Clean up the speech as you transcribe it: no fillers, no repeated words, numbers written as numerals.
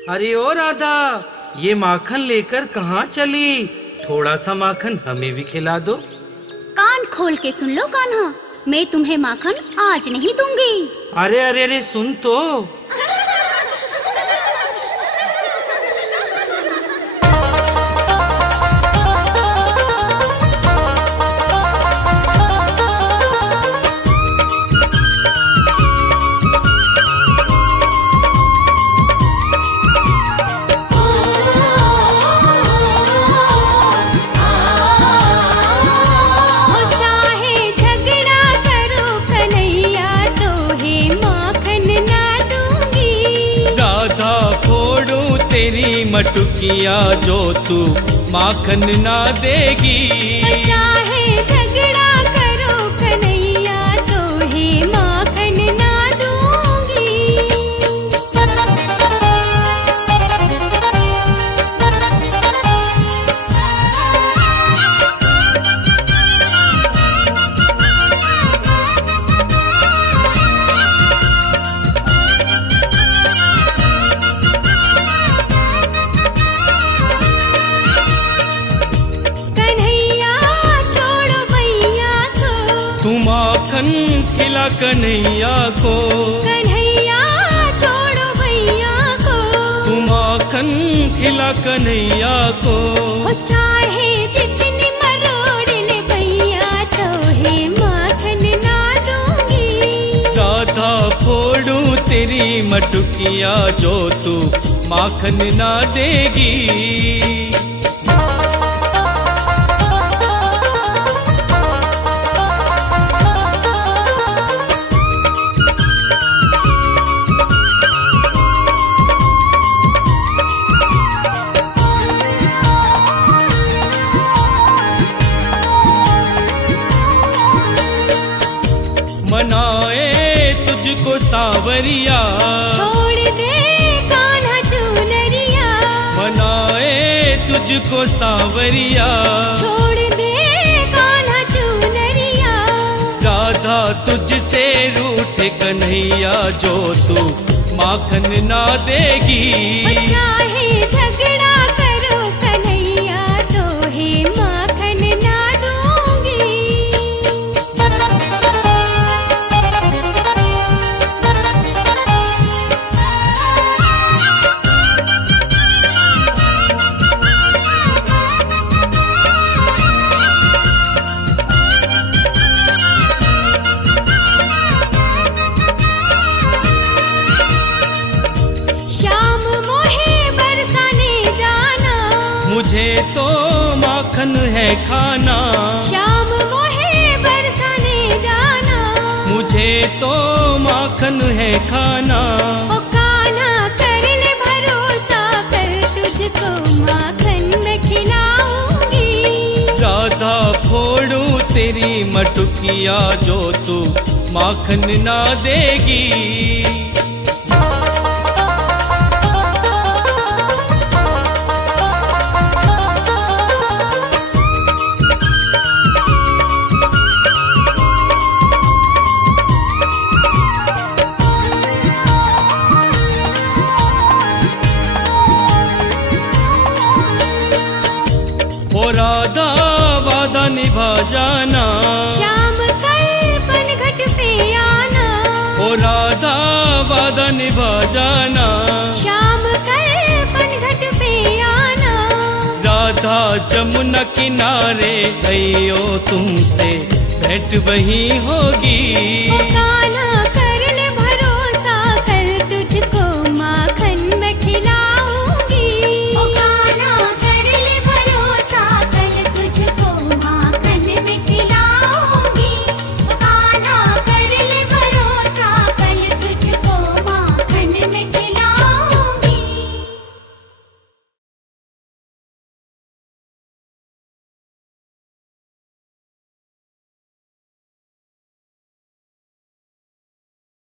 अरे ओ राधा, ये माखन लेकर कहाँ चली? थोड़ा सा माखन हमें भी खिला दो। कान खोल के सुन लो कान्हा, मैं तुम्हें माखन आज नहीं दूंगी। अरे अरे अरे सुन तो। मटुकिया जो तू माखन ना देगी। चाहे झगड़ा करो कन्हैया तो ही माखन ना दूंगी। माखन खिला कन्हैया को, कन्हैया छोड़ो भैया को। तू माखन खिला कन्हैया को। चाहे जितनी मरोड़ ले भैया तो ही माखन ना दूंगी। राधा फोड़ू तेरी मटुकिया जो तू माखन ना देगी। मनाए तुझको सावरिया, छोड़ दे कान्हा चुनरिया। मनाए तुझको सावरिया, छोड़ दे कान्हा चुनरिया। राधा तुझसे रूठ कन्हैया जो तू माखन ना देगी। चाहे झगड़ा करो कन्हैया तो ही माखन ना दूंगी। मुझे तो माखन है खाना, शाम मोहे बरसाने जाना। मुझे तो माखन है खाना। ओ कान्हा कर ले भरोसा, कर तुझको माखन मैं खिलाऊंगी। राधा फोड़ू तेरी मटुकिया जो तू माखन ना देगी। राधा वादा निभा जाना, शाम कल पनघट पे आना। ओ राधा वादा निभा जाना, शाम कल पनघट पे आना। राधा जमुना किनारे गई ओ तुमसे भेंट वहीं होगी।